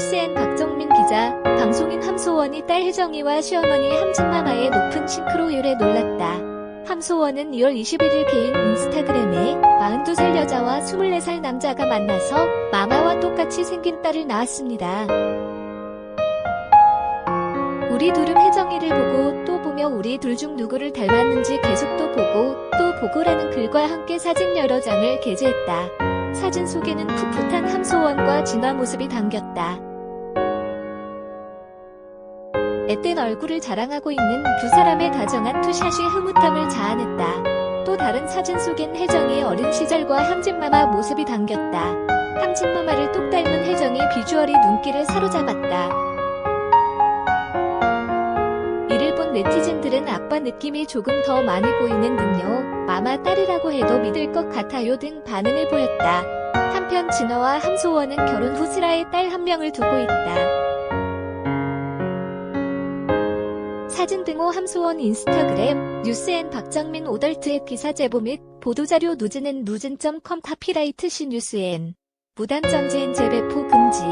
뉴스엔 박정민 기자, 방송인 함소원이 딸 혜정이와 시어머니 함진마마의 높은 싱크로율에 놀랐다. 함소원은 2월 21일 개인 인스타그램에 42살 여자와 24살 남자가 만나서 마마와 똑같이 생긴 딸을 낳았습니다. 우리 둘은 혜정이를 보고 또 보며 우리 둘 중 누구를 닮았는지 계속 또 보고 또 보고라는 글과 함께 사진 여러 장을 게재했다. 사진 속에는 풋풋한 함소원과 진화 모습이 담겼다. 앳된 얼굴을 자랑하고 있는 두 사람의 다정한 투샷이 흐뭇함을 자아냈다. 또 다른 사진 속엔 혜정이의 어린 시절과 함진마마 모습이 담겼다. 함진마마를 똑 닮은 혜정이 비주얼이 눈길을 사로잡았다. 이를 본 네티즌들은 아빠 느낌이 조금 더 많이 보이는 듯요. 마마 딸이라고 해도 믿을 것 같아요 등 반응을 보였다. 한편 진화와 함소원은 결혼 후 슬아의 딸 한 명을 두고 있다. 사진 등호 함소원 인스타그램 뉴스엔 박정민 오덜트의 기사 제보 및 보도자료 누즈는 누즌.com 카피라이트 시 뉴스엔 무단 정지인 재배포 금지